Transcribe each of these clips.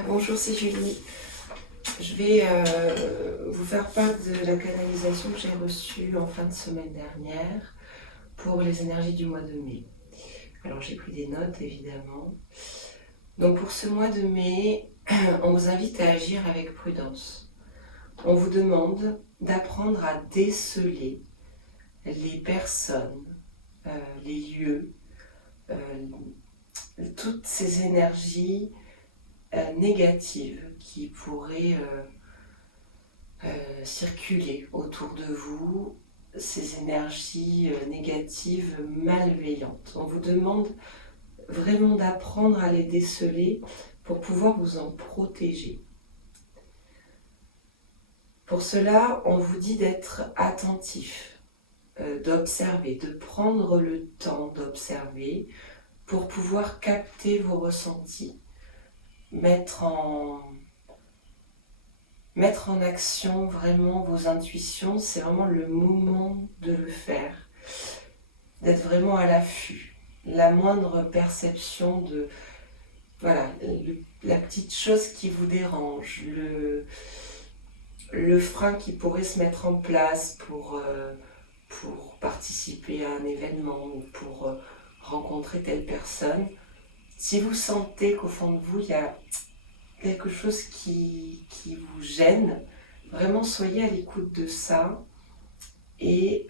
Bonjour, c'est Julie. Je vais vous faire part de la canalisation que j'ai reçue en fin de semaine dernière pour les énergies du mois de mai. Alors j'ai pris des notes évidemment. Donc pour ce mois de mai, on vous invite à agir avec prudence. On vous demande d'apprendre à déceler les personnes, les lieux, euh, toutes ces énergies négatives qui pourraient circuler autour de vous, ces énergies négatives malveillantes. On vous demande vraiment d'apprendre à les déceler pour pouvoir vous en protéger. Pour cela, on vous dit d'être attentif, d'observer, de prendre le temps d'observer pour pouvoir capter vos ressentis, mettre en action vraiment vos intuitions. C'est vraiment le moment de le faire, d'être vraiment à l'affût. La moindre perception de, voilà, la petite chose qui vous dérange, le frein qui pourrait se mettre en place pour participer à un événement ou pour rencontrer telle personne. Si vous sentez qu'au fond de vous, il y a quelque chose qui vous gêne, vraiment soyez à l'écoute de ça et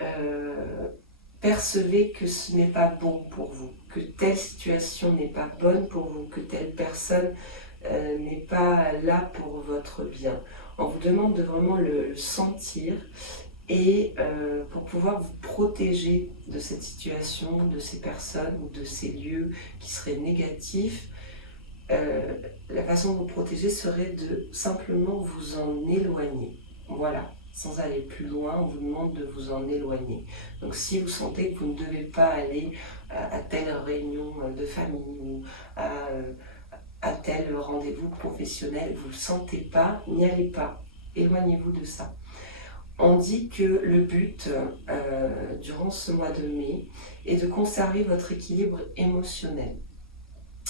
percevez que ce n'est pas bon pour vous, que telle situation n'est pas bonne pour vous, que telle personne n'est pas là pour votre bien. On vous demande de vraiment le sentir et pour pouvoir vous protéger de cette situation, de ces personnes ou de ces lieux qui seraient négatifs. La façon de vous protéger serait de simplement vous en éloigner. Voilà, sans aller plus loin, on vous demande de vous en éloigner. Donc si vous sentez que vous ne devez pas aller à telle réunion de famille ou à tel rendez-vous professionnel, vous ne le sentez pas, n'y allez pas, éloignez-vous de ça. On dit que le but durant ce mois de mai est de conserver votre équilibre émotionnel.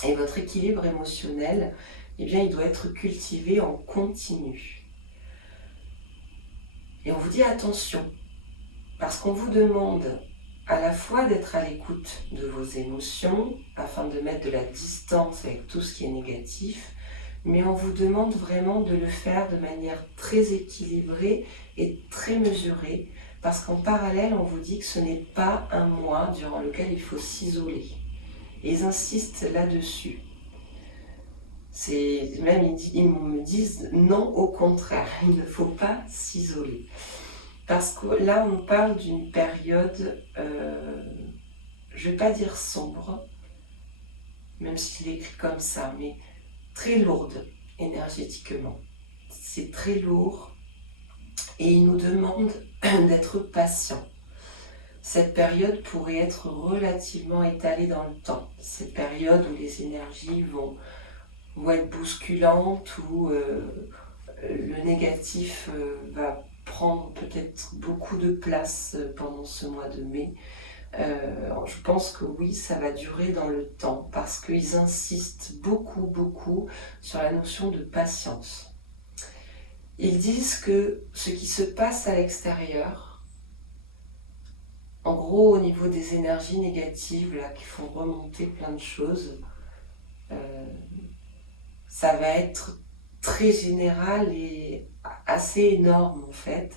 Et votre équilibre émotionnel, eh bien, il doit être cultivé en continu. Et on vous dit attention, parce qu'on vous demande à la fois d'être à l'écoute de vos émotions, afin de mettre de la distance avec tout ce qui est négatif, mais on vous demande vraiment de le faire de manière très équilibrée et très mesurée, parce qu'en parallèle, on vous dit que ce n'est pas un mois durant lequel il faut s'isoler. Et ils insistent là-dessus. Ils me disent non, au contraire, il ne faut pas s'isoler. Parce que là, on parle d'une période, je ne vais pas dire sombre, même s'il est écrit comme ça, mais très lourde énergétiquement. C'est très lourd et il nous demande d'être patient. Cette période pourrait être relativement étalée dans le temps. Cette période où les énergies vont être bousculantes, où le négatif va prendre peut-être beaucoup de place pendant ce mois de mai. Je pense que oui, ça va durer dans le temps parce qu'ils insistent beaucoup sur la notion de patience. Ils disent que ce qui se passe à l'extérieur, en gros, au niveau des énergies négatives là, qui font remonter plein de choses, ça va être très général et assez énorme en fait.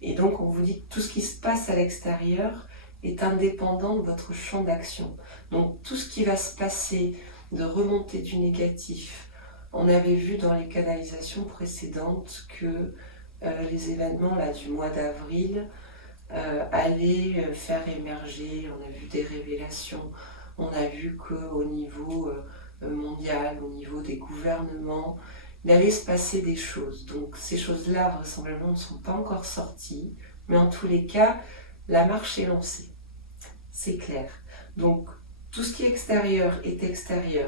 Et donc on vous dit que tout ce qui se passe à l'extérieur est indépendant de votre champ d'action. Donc tout ce qui va se passer de remontée du négatif, on avait vu dans les canalisations précédentes que les événements là, du mois d'avril aller faire émerger, on a vu des révélations, on a vu qu'au niveau mondial, au niveau des gouvernements, il allait se passer des choses. Donc ces choses-là vraisemblablement ne sont pas encore sorties, mais en tous les cas, la marche est lancée, c'est clair. Donc tout ce qui est extérieur,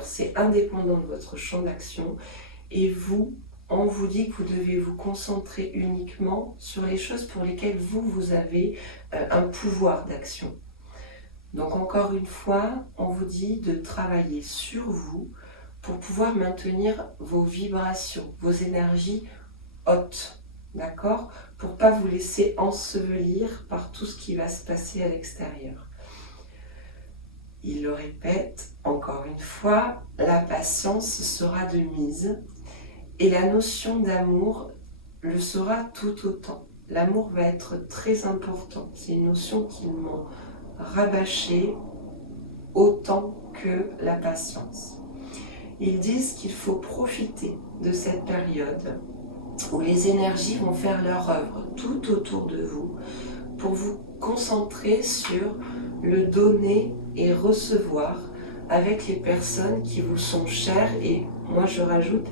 c'est indépendant de votre champ d'action et vous, on vous dit que vous devez vous concentrer uniquement sur les choses pour lesquelles vous avez un pouvoir d'action. Donc encore une fois, on vous dit de travailler sur vous pour pouvoir maintenir vos vibrations, vos énergies hautes, d'accord? Pour pas vous laisser ensevelir par tout ce qui va se passer à l'extérieur. Il le répète encore une fois, la patience sera de mise et la notion d'amour le sera tout autant. L'amour va être très important. C'est une notion qu'ils m'ont rabâchée autant que la patience. Ils disent qu'il faut profiter de cette période où les énergies vont faire leur œuvre tout autour de vous pour vous concentrer sur le donner et recevoir avec les personnes qui vous sont chères et moi je rajoute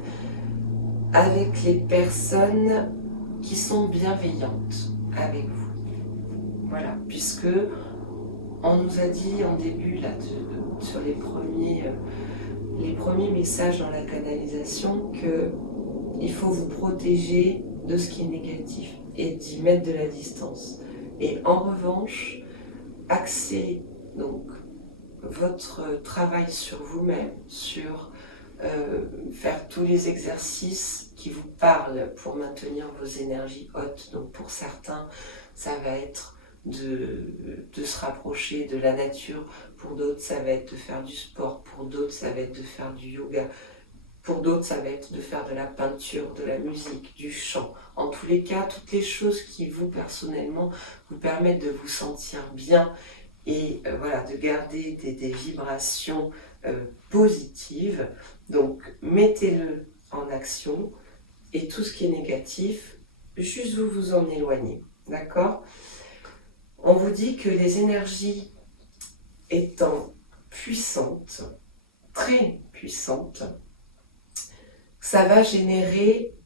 avec les personnes qui sont bienveillantes avec vous. Voilà, puisque on nous a dit en début là, sur les premiers messages dans la canalisation qu'il faut vous protéger de ce qui est négatif et d'y mettre de la distance. Et en revanche, axer donc votre travail sur vous-même, sur faire tous les exercices qui vous parlent pour maintenir vos énergies hautes. Donc pour certains, ça va être de se rapprocher de la nature, pour d'autres ça va être de faire du sport, pour d'autres ça va être de faire du yoga, pour d'autres ça va être de faire de la peinture, de la musique, du chant. En tous les cas, toutes les choses qui vous personnellement vous permettent de vous sentir bien et voilà, de garder des vibrations positives. Donc mettez-le en action et tout ce qui est négatif, juste vous en éloignez, d'accord? On vous dit que les énergies étant puissantes, très puissantes, ça va générer,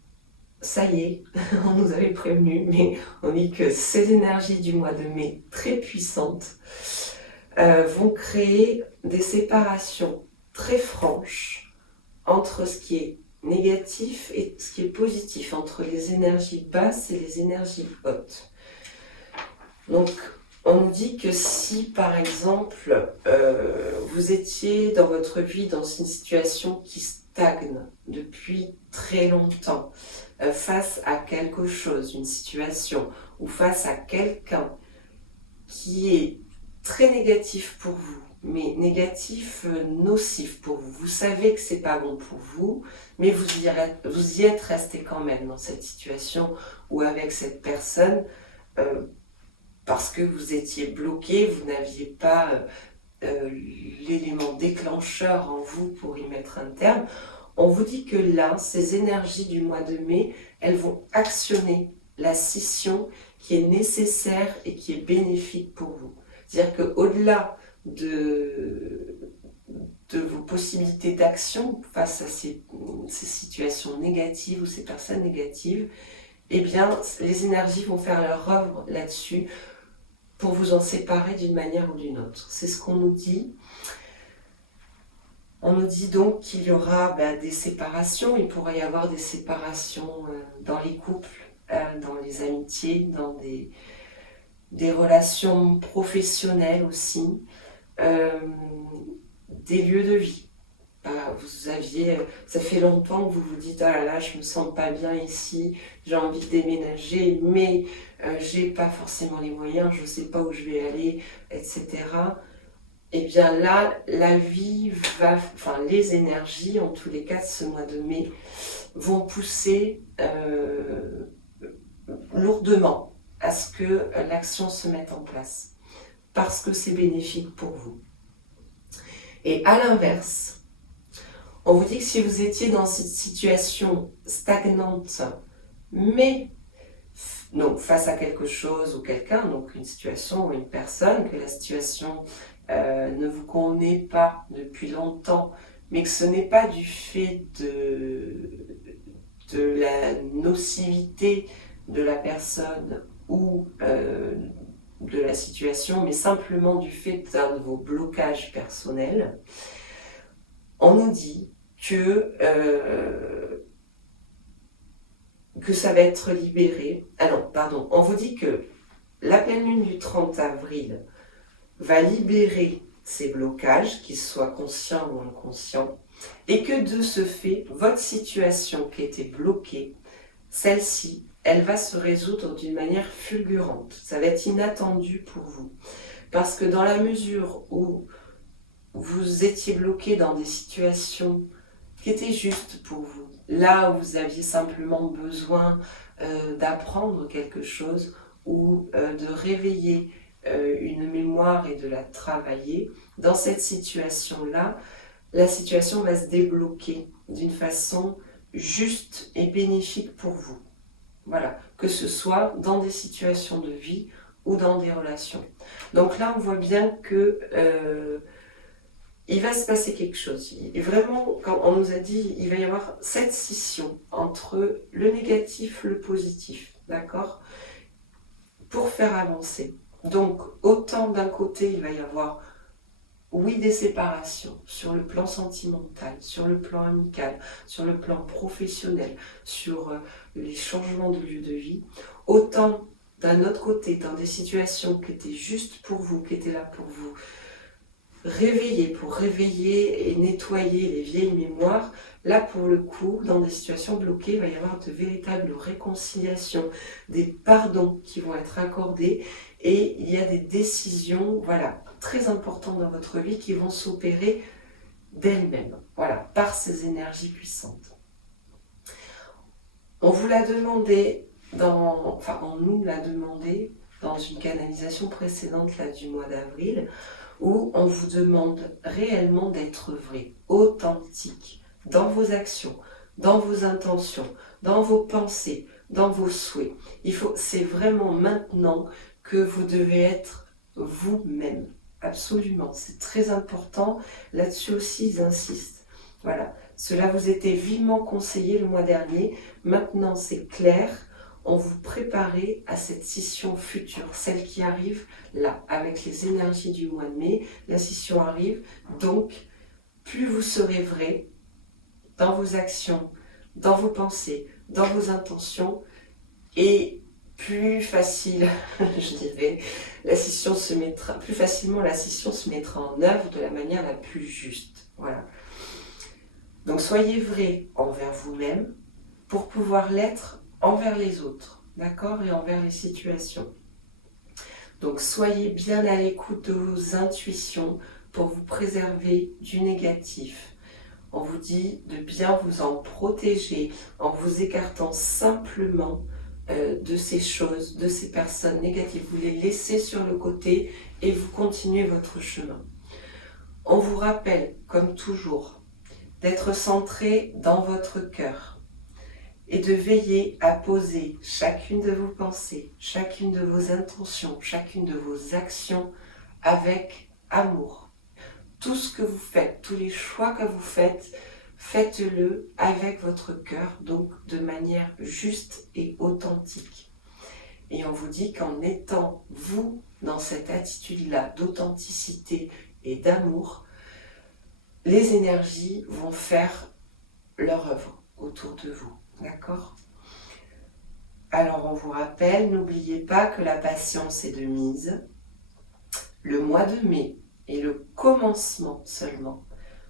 ça y est, on nous avait prévenu, mais on dit que ces énergies du mois de mai, très puissantes, vont créer des séparations très franches entre ce qui est négatif et ce qui est positif, entre les énergies basses et les énergies hautes. Donc, on nous dit que si, par exemple, vous étiez dans votre vie dans une situation qui stagne depuis très longtemps, face à quelque chose, une situation, ou face à quelqu'un qui est très négatif pour vous, mais négatif, nocif pour vous. Vous savez que c'est pas bon pour vous, mais vous y êtes resté quand même dans cette situation ou avec cette personne parce que vous étiez bloqué, vous n'aviez pas l'élément déclencheur en vous pour y mettre un terme. On vous dit que là, ces énergies du mois de mai, elles vont actionner la scission qui est nécessaire et qui est bénéfique pour vous. C'est-à-dire qu'au-delà de vos possibilités d'action face à ces situations négatives ou ces personnes négatives, eh bien, les énergies vont faire leur œuvre là-dessus pour vous en séparer d'une manière ou d'une autre. C'est ce qu'on nous dit. On nous dit donc qu'il y aura des séparations, il pourrait y avoir des séparations dans les couples, dans les amitiés, dans des relations professionnelles aussi, des lieux de vie. Ça fait longtemps que vous vous dites « Ah là là, je me sens pas bien ici, j'ai envie de déménager, mais j'ai pas forcément les moyens, je sais pas où je vais aller, etc. » Et bien là, la vie les énergies, en tous les cas de ce mois de mai, vont pousser lourdement à ce que l'action se mette en place, parce que c'est bénéfique pour vous. Et à l'inverse, on vous dit que si vous étiez dans cette situation stagnante, mais donc face à quelque chose ou quelqu'un, donc une situation ou une personne, que la situation ne vous convenait pas depuis longtemps, mais que ce n'est pas du fait de la nocivité de la personne ou de la situation, mais simplement du fait d'un de vos blocages personnels, on nous dit que ça va être libéré. Ah non, pardon, on vous dit que la pleine lune du 30 avril va libérer ces blocages, qu'ils soient conscients ou inconscients, Et que de ce fait, votre situation qui était bloquée, celle-ci, elle va se résoudre d'une manière fulgurante. Ça va être inattendu pour vous. Parce que dans la mesure où vous étiez bloqué dans des situations qui étaient justes pour vous, là où vous aviez simplement besoin d'apprendre quelque chose ou de réveiller une mémoire et de la travailler, dans cette situation-là, la situation va se débloquer d'une façon juste et bénéfique pour vous. Voilà, que ce soit dans des situations de vie ou dans des relations. Donc là, on voit bien que il va se passer quelque chose. Et vraiment, quand on nous a dit, il va y avoir cette scission entre le négatif, le positif, d'accord, pour faire avancer. Donc, autant d'un côté, il va y avoir, oui, des séparations sur le plan sentimental, sur le plan amical, sur le plan professionnel, sur les changements de lieu de vie, autant d'un autre côté, dans des situations qui étaient justes pour vous, qui étaient là pour vous, pour réveiller et nettoyer les vieilles mémoires. Là, pour le coup, dans des situations bloquées, il va y avoir de véritables réconciliations, des pardons qui vont être accordés et il y a des décisions, voilà, très importantes dans votre vie qui vont s'opérer d'elles-mêmes, voilà, par ces énergies puissantes. On vous l'a demandé, on nous l'a demandé dans une canalisation précédente là, du mois d'avril, où on vous demande réellement d'être vrai, authentique, dans vos actions, dans vos intentions, dans vos pensées, dans vos souhaits. C'est vraiment maintenant que vous devez être vous-même, absolument, c'est très important, là-dessus aussi ils insistent. Voilà, cela vous était vivement conseillé le mois dernier, maintenant c'est clair, on vous préparait à cette scission future, celle qui arrive là, avec les énergies du mois de mai, la scission arrive, donc plus vous serez vrai dans vos actions, dans vos pensées, dans vos intentions, et plus facile, je dirais, plus facilement la scission se mettra en œuvre de la manière la plus juste. Voilà. Donc soyez vrai envers vous-même pour pouvoir l'être envers les autres, d'accord, et envers les situations. Donc soyez bien à l'écoute de vos intuitions pour vous préserver du négatif. On vous dit de bien vous en protéger en vous écartant simplement de ces choses, de ces personnes négatives. Vous les laissez sur le côté et vous continuez votre chemin. On vous rappelle, comme toujours, d'être centré dans votre cœur et de veiller à poser chacune de vos pensées, chacune de vos intentions, chacune de vos actions avec amour. Tout ce que vous faites, tous les choix que vous faites, faites-le avec votre cœur, donc de manière juste et authentique. Et on vous dit qu'en étant vous dans cette attitude-là d'authenticité et d'amour, les énergies vont faire leur œuvre autour de vous. D'accord ? Alors on vous rappelle, n'oubliez pas que la patience est de mise. Le mois de mai est le commencement seulement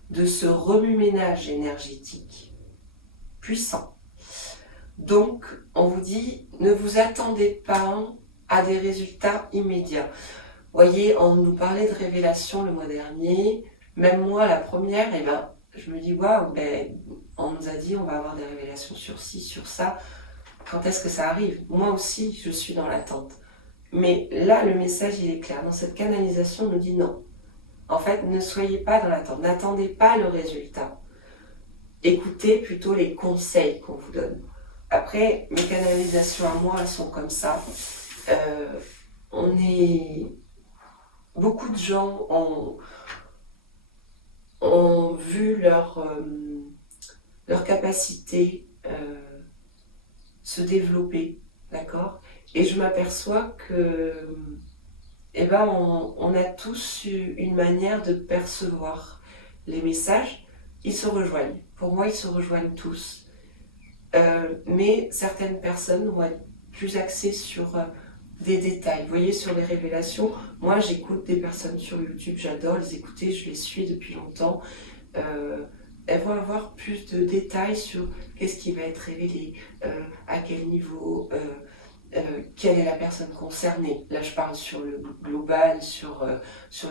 de ce remue-ménage énergétique puissant. Donc on vous dit, ne vous attendez pas à des résultats immédiats. Vous voyez, on nous parlait de révélation le mois dernier. Même moi, la première, je me dis, waouh, on nous a dit on va avoir des révélations sur ci, sur ça. Quand est-ce que ça arrive ? Moi aussi, je suis dans l'attente. Mais là, le message, il est clair. Dans cette canalisation, on nous dit non. En fait, ne soyez pas dans l'attente. N'attendez pas le résultat. Écoutez plutôt les conseils qu'on vous donne. Après, mes canalisations à moi, elles sont comme ça. Beaucoup de gens ont vu leur capacité se développer, d'accord ? Et je m'aperçois que on a tous une manière de percevoir les messages. Ils se rejoignent. Pour moi, ils se rejoignent tous. Mais certaines personnes vont être plus axées sur des détails. Vous voyez, sur les révélations, moi, j'écoute des personnes sur YouTube. J'adore les écouter. Je les suis depuis longtemps. elles vont avoir plus de détails sur qu'est-ce qui va être révélé, à quel niveau, quelle est la personne concernée. Là, je parle sur le global, sur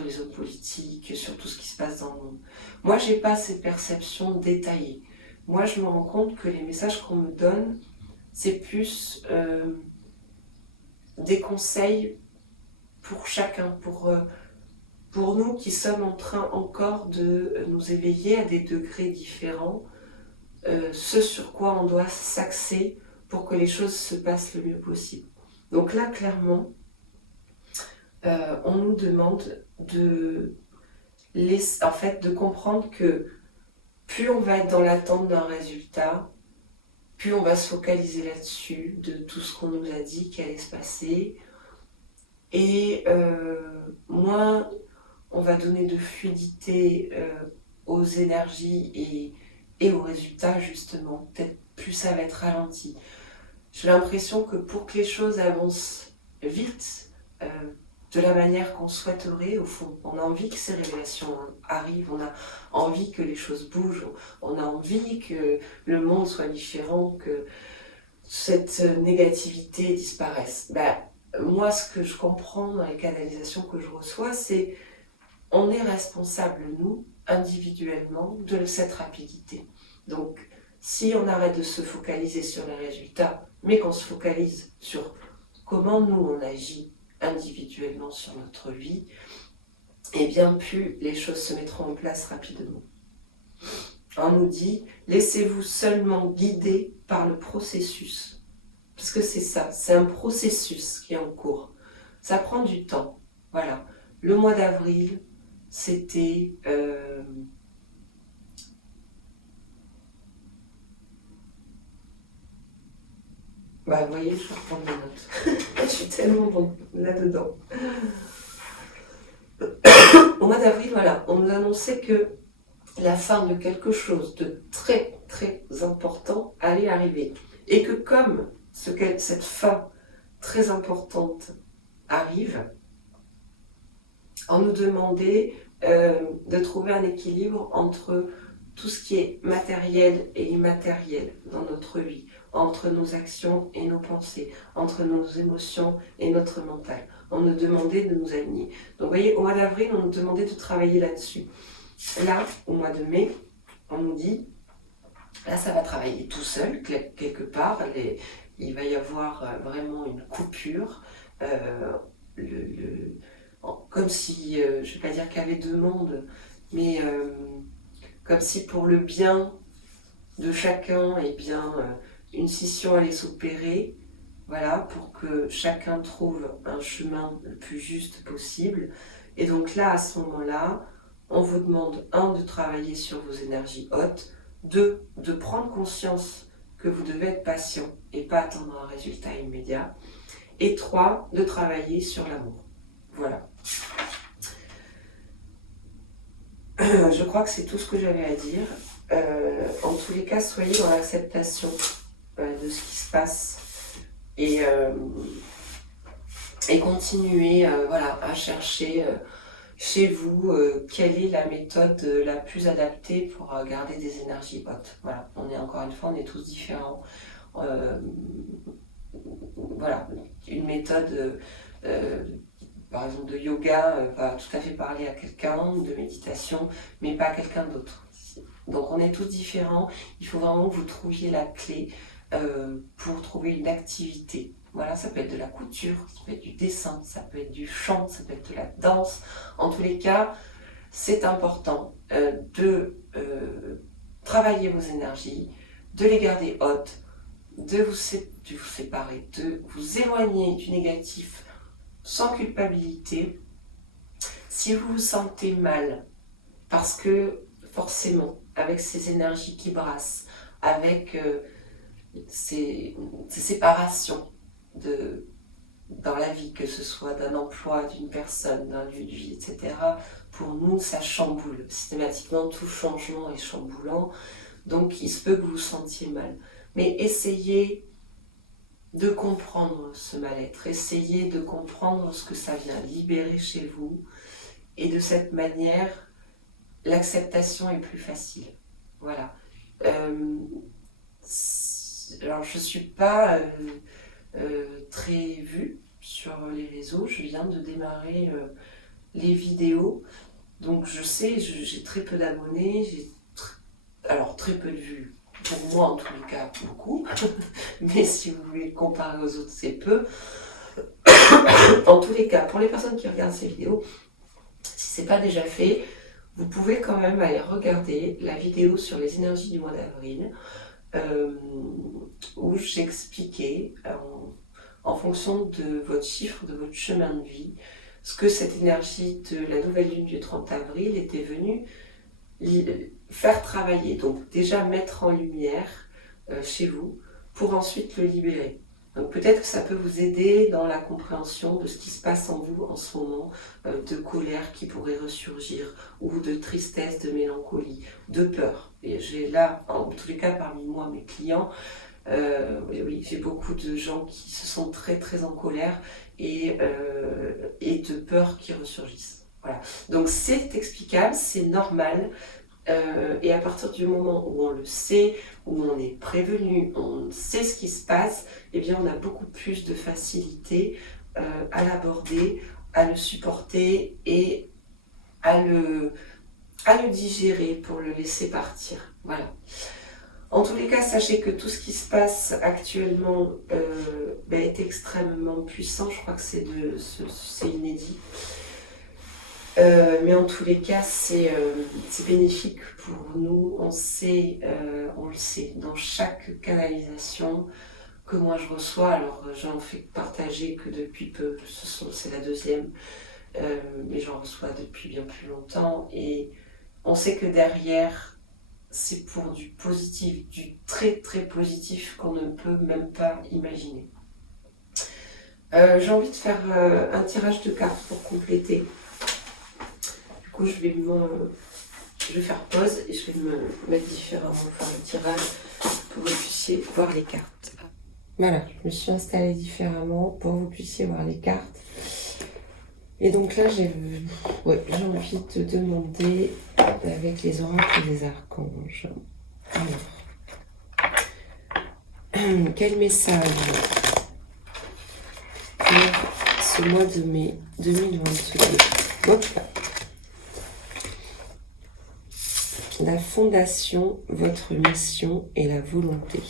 les hommes politiques, sur tout ce qui se passe dans le monde. Moi, j'ai pas ces perceptions détaillées. Moi, je me rends compte que les messages qu'on me donne, c'est plus des conseils pour chacun, pour nous qui sommes en train encore de nous éveiller à des degrés différents, ce sur quoi on doit s'axer pour que les choses se passent le mieux possible. Donc là, clairement, on nous demande en fait, de comprendre que plus on va être dans l'attente d'un résultat, plus on va se focaliser là-dessus, de tout ce qu'on nous a dit qui allait se passer, et moins on va donner de fluidité aux énergies et aux résultats, justement. Peut-être plus ça va être ralenti. J'ai l'impression que pour que les choses avancent vite, de la manière qu'on souhaiterait, au fond, on a envie que ces révélations arrivent, on a envie que les choses bougent, on a envie que le monde soit différent, que cette négativité disparaisse. Moi, ce que je comprends dans les canalisations que je reçois, c'est on est responsable, nous, individuellement, de cette rapidité. Donc, si on arrête de se focaliser sur les résultats, mais qu'on se focalise sur comment nous, on agit individuellement sur notre vie, et bien plus les choses se mettront en place rapidement. On nous dit, laissez-vous seulement guider par le processus. Parce que c'est ça, c'est un processus qui est en cours. Ça prend du temps. Voilà. Le mois d'avril, c'était... vous voyez, je vais reprendre mes notes. Je suis tellement bon là-dedans. Au mois d'avril, voilà, on nous annonçait que la fin de quelque chose de très, très important allait arriver. Et que comme cette fin très importante arrive, on nous demandait de trouver un équilibre entre tout ce qui est matériel et immatériel dans notre vie, entre nos actions et nos pensées, entre nos émotions et notre mental. On nous demandait de nous aligner. Donc vous voyez, au mois d'avril, on nous demandait de travailler là-dessus. Là, au mois de mai, on nous dit, là ça va travailler tout seul, quelque part, il va y avoir vraiment une coupure, comme si, je ne vais pas dire qu'il y avait deux mondes, mais comme si pour le bien de chacun, eh bien, une scission allait s'opérer, voilà, pour que chacun trouve un chemin le plus juste possible. Et donc là, à ce moment-là, on vous demande, 1, de travailler sur vos énergies hautes, 2, de prendre conscience que vous devez être patient et pas attendre un résultat immédiat, et 3, de travailler sur l'amour. Voilà. Je crois que c'est tout ce que j'avais à dire. En tous les cas, soyez dans l'acceptation de ce qui se passe et continuez à chercher chez vous quelle est la méthode la plus adaptée pour garder des énergies hautes. Voilà, encore une fois, on est tous différents. Voilà, une méthode par exemple de yoga va tout à fait parler à quelqu'un, de méditation, mais pas à quelqu'un d'autre. Donc on est tous différents, il faut vraiment que vous trouviez la clé pour trouver une activité. Voilà, ça peut être de la couture, ça peut être du dessin, ça peut être du chant, ça peut être de la danse. En tous les cas, c'est important de travailler vos énergies, de les garder hautes, de vous séparer, de vous éloigner du négatif sans culpabilité. Si vous vous sentez mal, parce que forcément, avec ces énergies qui brassent, avec ces séparations dans la vie, que ce soit d'un emploi, d'une personne, d'un lieu de vie, etc., pour nous, ça chamboule. Systématiquement, tout changement est chamboulant, donc il se peut que vous vous sentiez mal. Mais essayez de comprendre ce mal-être, essayez de comprendre ce que ça vient libérer chez vous, et de cette manière, l'acceptation est plus facile. Voilà. Alors, je ne suis pas très vue sur les réseaux. Je viens de démarrer les vidéos. Donc, je sais, j'ai très peu d'abonnés. Alors, très peu de vues. Pour moi, en tous les cas, beaucoup. Mais si vous voulez le comparer aux autres, c'est peu. En tous les cas, pour les personnes qui regardent ces vidéos, si ce n'est pas déjà fait, vous pouvez quand même aller regarder la vidéo sur les énergies du mois d'avril, où j'expliquais en fonction de votre chiffre, de votre chemin de vie, ce que cette énergie de la nouvelle lune du 30 avril était venue faire travailler. Donc déjà mettre en lumière chez vous pour ensuite le libérer. Donc peut-être que ça peut vous aider dans la compréhension de ce qui se passe en vous en ce moment, de colère qui pourrait ressurgir, ou de tristesse, de mélancolie, de peur. Et j'ai là, en tous les cas parmi moi, mes clients, oui, j'ai beaucoup de gens qui se sentent très très en colère et de peur qui ressurgissent. Voilà. Donc c'est explicable, c'est normal. Et à partir du moment où on le sait, où on est prévenu, on sait ce qui se passe, eh bien on a beaucoup plus de facilité à l'aborder, à le supporter et à le digérer pour le laisser partir. Voilà. En tous les cas, sachez que tout ce qui se passe actuellement est extrêmement puissant. Je crois que c'est inédit. Mais en tous les cas, c'est bénéfique pour nous. On le sait, dans chaque canalisation que moi je reçois, alors j'en fais partager que depuis peu, c'est la deuxième, mais j'en reçois depuis bien plus longtemps, et on sait que derrière, c'est pour du positif, du très très positif qu'on ne peut même pas imaginer. J'ai envie de faire un tirage de cartes pour compléter. Du coup, je vais faire pause et je vais me mettre différemment, faire le tirage pour que vous puissiez voir les cartes. Voilà, je me suis installée différemment pour que vous puissiez voir les cartes. Et donc là, j'ai envie de demander avec les oracles des archanges. Alors, quel message pour ce mois de mai 2022? Hop. La fondation, votre mission et la volonté.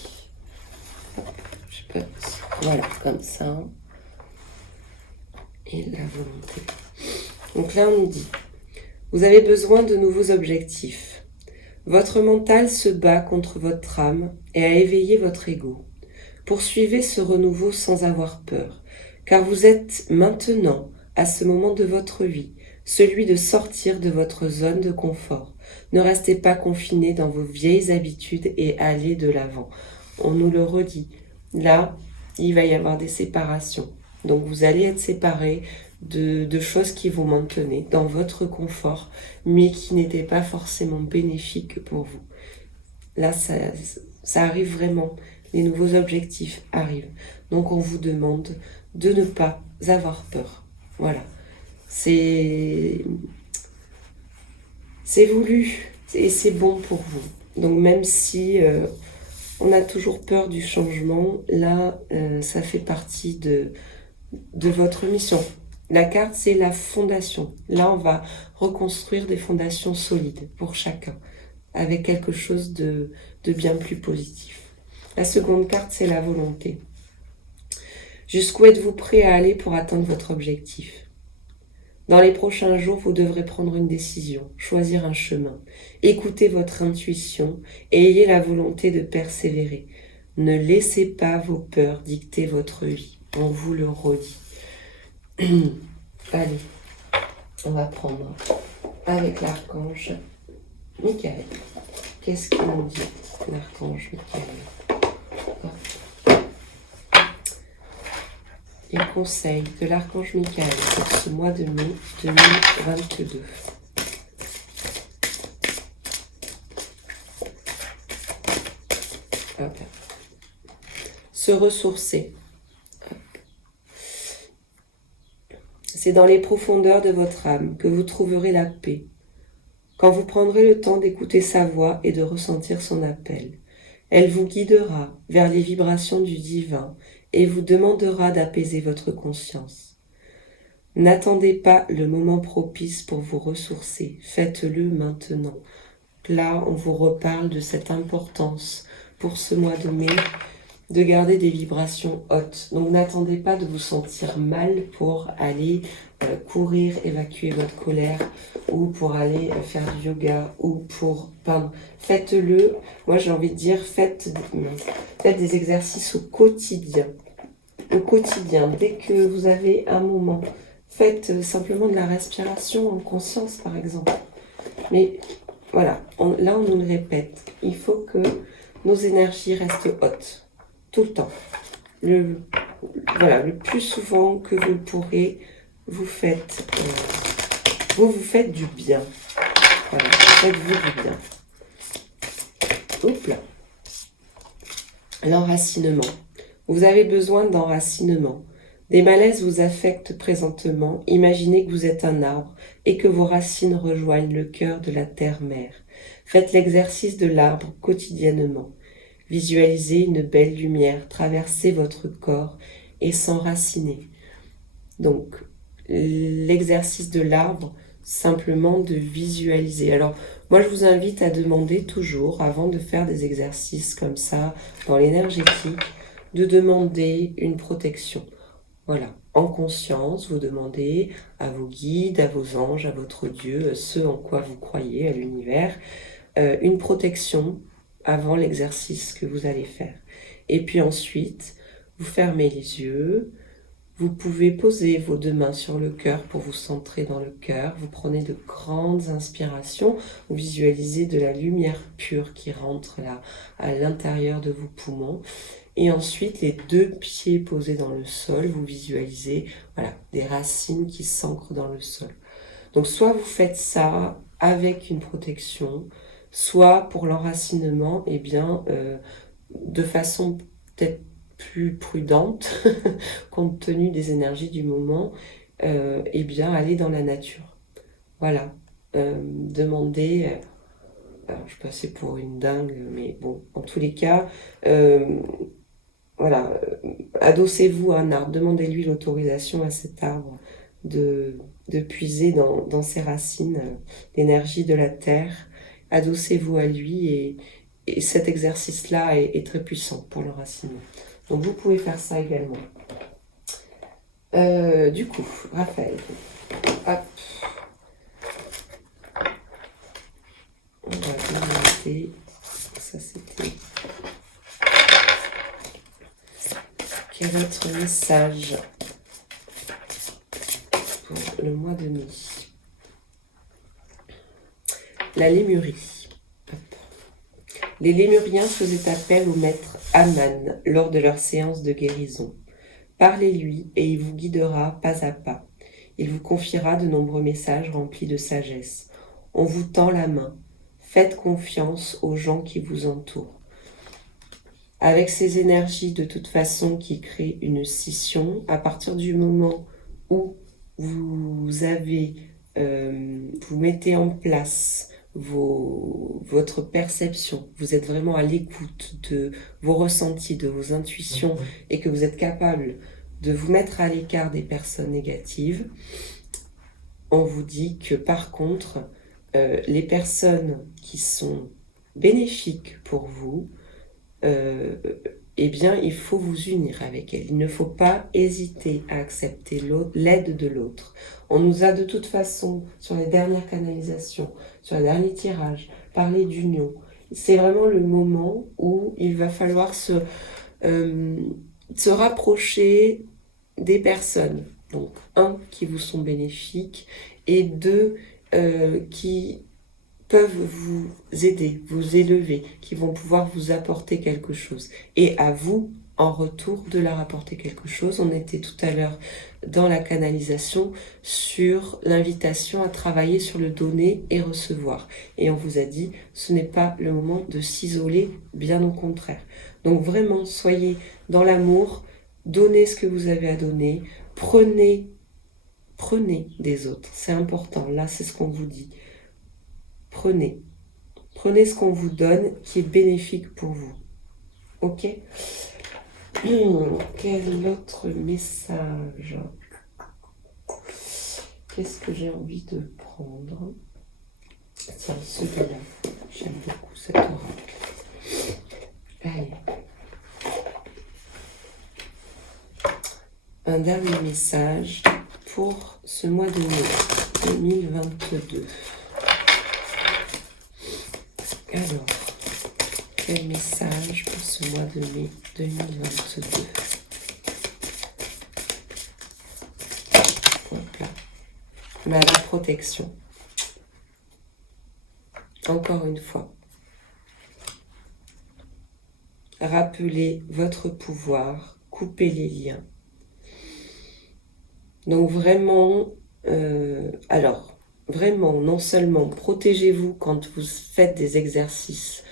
Voilà, comme ça. Et la volonté. Donc là, on nous dit, vous avez besoin de nouveaux objectifs. Votre mental se bat contre votre âme et a éveillé votre ego. Poursuivez ce renouveau sans avoir peur, car vous êtes maintenant, à ce moment de votre vie, celui de sortir de votre zone de confort. Ne restez pas confiné dans vos vieilles habitudes et allez de l'avant. On nous le redit. Là, il va y avoir des séparations. Donc vous allez être séparés de choses qui vous maintenaient dans votre confort, mais qui n'étaient pas forcément bénéfiques pour vous. Là, ça arrive vraiment. Les nouveaux objectifs arrivent. Donc on vous demande de ne pas avoir peur. Voilà. C'est voulu et c'est bon pour vous. Donc même si on a toujours peur du changement, là, ça fait partie de votre mission. La carte, c'est la fondation. Là, on va reconstruire des fondations solides pour chacun, avec quelque chose de bien plus positif. La seconde carte, c'est la volonté. Jusqu'où êtes-vous prêt à aller pour atteindre votre objectif ? Dans les prochains jours, vous devrez prendre une décision, choisir un chemin. Écoutez votre intuition et ayez la volonté de persévérer. Ne laissez pas vos peurs dicter votre vie. On vous le redit. Allez, on va prendre avec l'archange Michael. Qu'est-ce qu'il nous dit, l'archange Michael? Les conseils de l'archange Michael pour ce mois de mai 2022. Se ressourcer. C'est dans les profondeurs de votre âme que vous trouverez la paix. quand vous prendrez le temps d'écouter sa voix et de ressentir son appel. Elle vous guidera vers les vibrations du divin et vous demandera d'apaiser votre conscience. N'attendez pas le moment propice pour vous ressourcer, faites-le maintenant. Là, on vous reparle de cette importance pour ce mois de mai de garder des vibrations hautes. Donc n'attendez pas de vous sentir mal pour aller courir, évacuer votre colère ou pour aller faire du yoga ou pour peindre. Faites-le, moi j'ai envie de dire, faites des exercices au quotidien. Au quotidien, dès que vous avez un moment, faites simplement de la respiration en conscience par exemple. Mais voilà, là on nous le répète, il faut que nos énergies restent hautes. Tout le temps. Le plus souvent que vous le pourrez, vous faites du bien. Voilà, faites-vous du bien. Oups là. L'enracinement. Vous avez besoin d'enracinement. Des malaises vous affectent présentement. Imaginez que vous êtes un arbre et que vos racines rejoignent le cœur de la terre-mère. Faites l'exercice de l'arbre quotidiennement. Visualisez une belle lumière traverser votre corps et s'enraciner. Donc, l'exercice de l'arbre, simplement de visualiser. Alors, moi, je vous invite à demander toujours, avant de faire des exercices comme ça, dans l'énergétique, de demander une protection. Voilà, en conscience, vous demandez à vos guides, à vos anges, à votre Dieu, ce en quoi vous croyez, à l'univers, une protection avant l'exercice que vous allez faire. Et puis ensuite, vous fermez les yeux, vous pouvez poser vos deux mains sur le cœur pour vous centrer dans le cœur, vous prenez de grandes inspirations, vous visualisez de la lumière pure qui rentre là à l'intérieur de vos poumons, et ensuite les deux pieds posés dans le sol, vous visualisez des racines qui s'ancrent dans le sol. Donc soit vous faites ça avec une protection, soit pour l'enracinement, de façon peut-être plus prudente, compte tenu des énergies du moment, aller dans la nature. Voilà. Demander, je passais pour une dingue, mais bon, en tous les cas, adossez-vous à un arbre, demandez-lui l'autorisation à cet arbre de puiser dans ses racines l'énergie de la terre. Adossez-vous à lui et cet exercice-là est très puissant pour l'enracinement. Donc vous pouvez faire ça également. Du coup, Raphaël, hop. On va remonter. Ça c'était. Quel est votre message pour le mois de mai? La Lémurie. Les Lémuriens faisaient appel au maître Aman lors de leur séance de guérison. Parlez-lui et il vous guidera pas à pas. Il vous confiera de nombreux messages remplis de sagesse. On vous tend la main. Faites confiance aux gens qui vous entourent. Avec ces énergies de toute façon qui créent une scission, à partir du moment où vous mettez en place votre perception, vous êtes vraiment à l'écoute de vos ressentis, de vos intuitions et que vous êtes capable de vous mettre à l'écart des personnes négatives, on vous dit que par contre, les personnes qui sont bénéfiques pour vous, il faut vous unir avec elles. Il ne faut pas hésiter à accepter l'aide de l'autre. On nous a de toute façon, sur les dernières canalisations, sur les derniers tirages, parlé d'union. C'est vraiment le moment où il va falloir se rapprocher des personnes. Donc, qui vous sont bénéfiques et 2, qui peuvent vous aider, vous élever, qui vont pouvoir vous apporter quelque chose. Et à vous, en retour, de leur apporter quelque chose. On était tout à l'heure dans la canalisation sur l'invitation à travailler sur le donner et recevoir. Et on vous a dit, ce n'est pas le moment de s'isoler, bien au contraire. Donc vraiment, soyez dans l'amour, donnez ce que vous avez à donner, prenez des autres. C'est important, là c'est ce qu'on vous dit. prenez. Prenez ce qu'on vous donne qui est bénéfique pour vous. Ok? Quel autre message? Qu'est-ce que j'ai envie de prendre? Tiens, celui-là. J'aime beaucoup cet oracle. Allez. Un dernier message pour ce mois de mai 2022. Alors, quel message pour ce mois de mai 2022? Hop là. Mais la protection. Encore une fois. Rappelez votre pouvoir, coupez les liens. Donc vraiment, vraiment, non seulement protégez-vous quand vous faites des exercices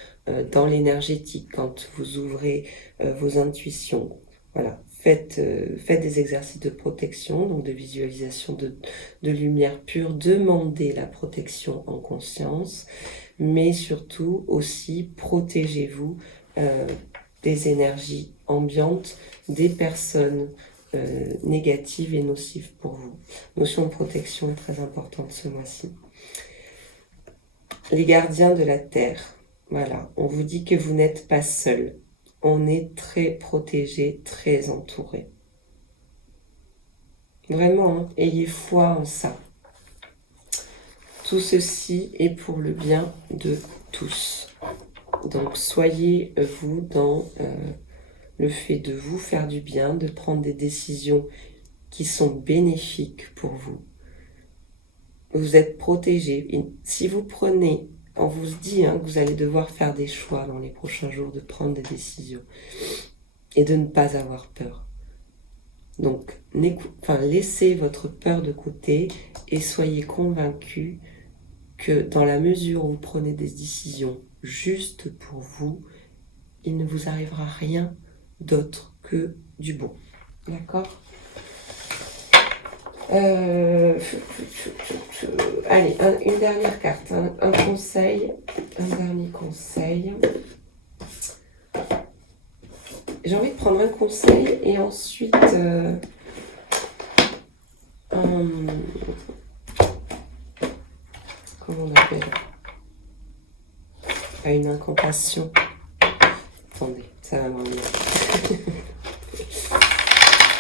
dans l'énergétique, quand vous ouvrez vos intuitions. Voilà, faites des exercices de protection, donc de visualisation de lumière pure. Demandez la protection en conscience, mais surtout aussi protégez-vous des énergies ambiantes, des personnes négatives et nocives pour vous. Notion de protection est très importante ce mois-ci. Les gardiens de la Terre, voilà, on vous dit que vous n'êtes pas seul. On est très protégé, très entouré. Vraiment, hein, ayez foi en ça. Tout ceci est pour le bien de tous. Donc soyez vous dans le fait de vous faire du bien, de prendre des décisions qui sont bénéfiques pour vous. Vous êtes protégé. Et si vous prenez, on vous dit que vous allez devoir faire des choix dans les prochains jours, de prendre des décisions et de ne pas avoir peur. Donc, laissez votre peur de côté et soyez convaincus que dans la mesure où vous prenez des décisions justes pour vous, il ne vous arrivera rien d'autre que du bon. D'accord ? Allez, une dernière carte, un conseil, un dernier conseil. J'ai envie de prendre un conseil et ensuite comment on appelle, une incantation. Attendez, ça va m'ennuyer.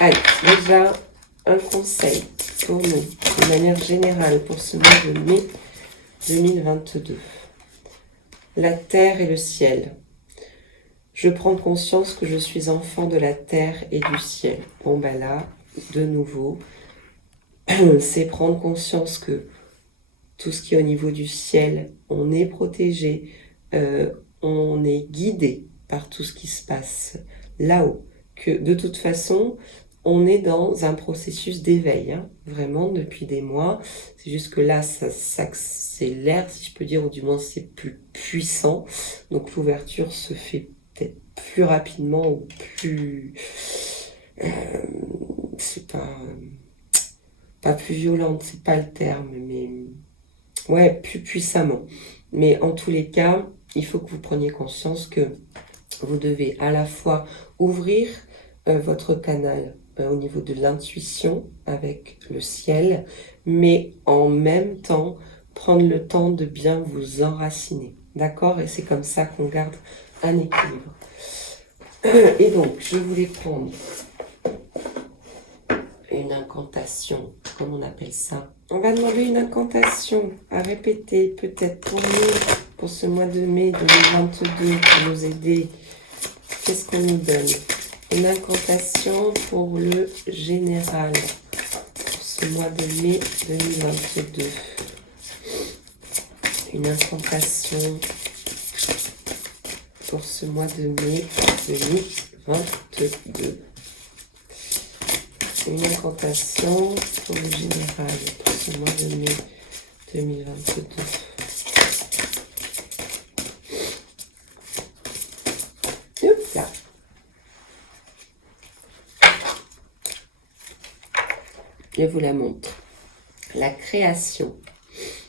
Allez, déjà, un conseil pour nous, de manière générale, pour ce mois de mai 2022. La terre et le ciel. Je prends conscience que je suis enfant de la terre et du ciel. Bon, ben là, de nouveau, c'est prendre conscience que tout ce qui est au niveau du ciel, on est protégé, on est guidé par tout ce qui se passe là-haut. Que de toute façon, on est dans un processus d'éveil, vraiment depuis des mois. C'est juste que là, ça s'accélère, si je peux dire, ou du moins c'est plus puissant. Donc l'ouverture se fait peut-être plus rapidement ou plus... c'est pas plus violente, c'est pas le terme, mais... ouais, plus puissamment. Mais en tous les cas, il faut que vous preniez conscience que vous devez à la fois ouvrir votre canal au niveau de l'intuition avec le ciel, mais en même temps, prendre le temps de bien vous enraciner. D'accord ? Et c'est comme ça qu'on garde un équilibre. Et donc, je voulais prendre une incantation, comment on appelle ça ? On va demander une incantation à répéter peut-être pour nous, pour ce mois de mai 2022, pour nous aider. Qu'est-ce qu'on nous donne ? Une incantation pour le général, pour ce mois de mai 2022. Une incantation pour ce mois de mai 2022. Une incantation pour le général pour ce mois de mai 2022. Hop là. Je vous la montre. La création.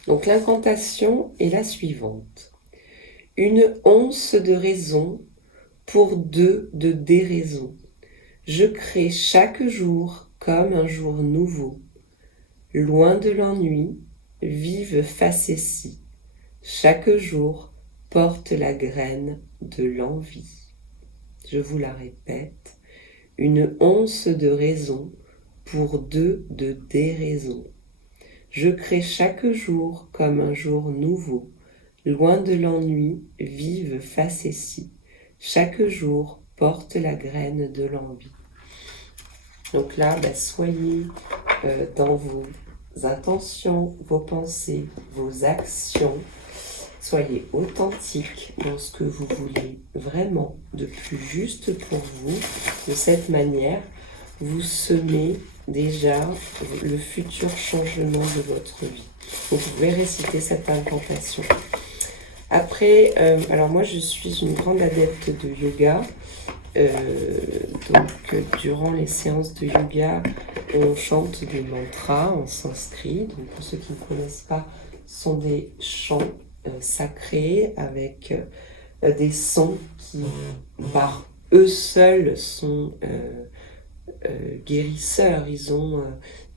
Donc l'incantation est la suivante. Une once de raison pour 2 de déraison. Je crée chaque jour comme un jour nouveau. Loin de l'ennui, vive facétie. Chaque jour porte la graine de l'envie. Je vous la répète. Une once de raison pour 2 de déraison. Je crée chaque jour comme un jour nouveau. Loin de l'ennui, vive facétie. Chaque jour porte la graine de l'envie. Donc là, soyez dans vos intentions, vos pensées, vos actions. Soyez authentique dans ce que vous voulez vraiment de plus juste pour vous. De cette manière, vous semez déjà le futur changement de votre vie. Donc vous pouvez réciter cette incantation. Après, alors moi je suis une grande adepte de yoga. Durant les séances de yoga, on chante des mantras, on s'inscrit. Donc pour ceux qui ne connaissent pas, ce sont des chants sacrés avec des sons qui, par eux seuls, sont guérisseurs. Ils ont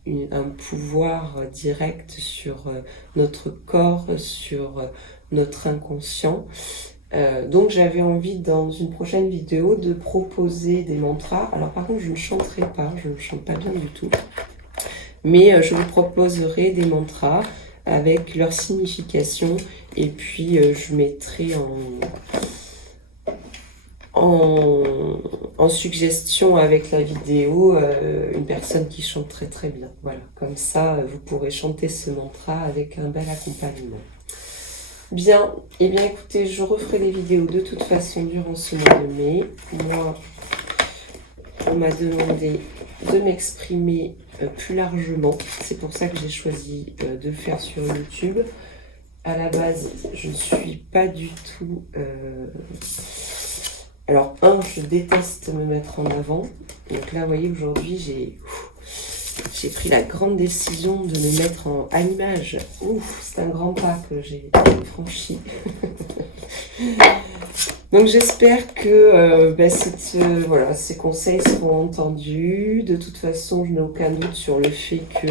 un pouvoir direct sur notre corps, sur notre inconscient. Donc j'avais envie dans une prochaine vidéo de proposer des mantras. Alors par contre je ne chanterai pas, je ne chante pas bien du tout. Mais je vous proposerai des mantras avec leur signification et puis je mettrai en suggestion avec la vidéo une personne qui chante très très bien. Voilà, comme ça vous pourrez chanter ce mantra avec un bel accompagnement. Bien, et bien écoutez, je referai des vidéos de toute façon durant ce mois de mai. Moi, on m'a demandé de m'exprimer plus largement. C'est pour ça que j'ai choisi de le faire sur YouTube. À la base, je ne suis pas du tout... Alors, je déteste me mettre en avant. Donc là, vous voyez, aujourd'hui, j'ai pris la grande décision de me mettre à l'image. C'est un grand pas que j'ai franchi. Donc j'espère que ces conseils seront entendus. De toute façon, je n'ai aucun doute sur le fait que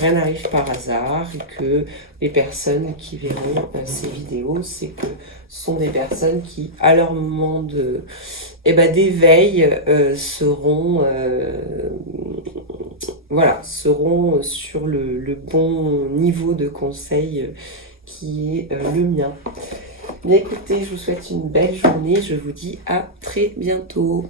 rien n'arrive par hasard et que les personnes qui verront ces vidéos, c'est que ce sont des personnes qui, à leur moment d'éveil, seront sur le bon niveau de conseil qui est le mien. Bien écoutez, je vous souhaite une belle journée. Je vous dis à très bientôt.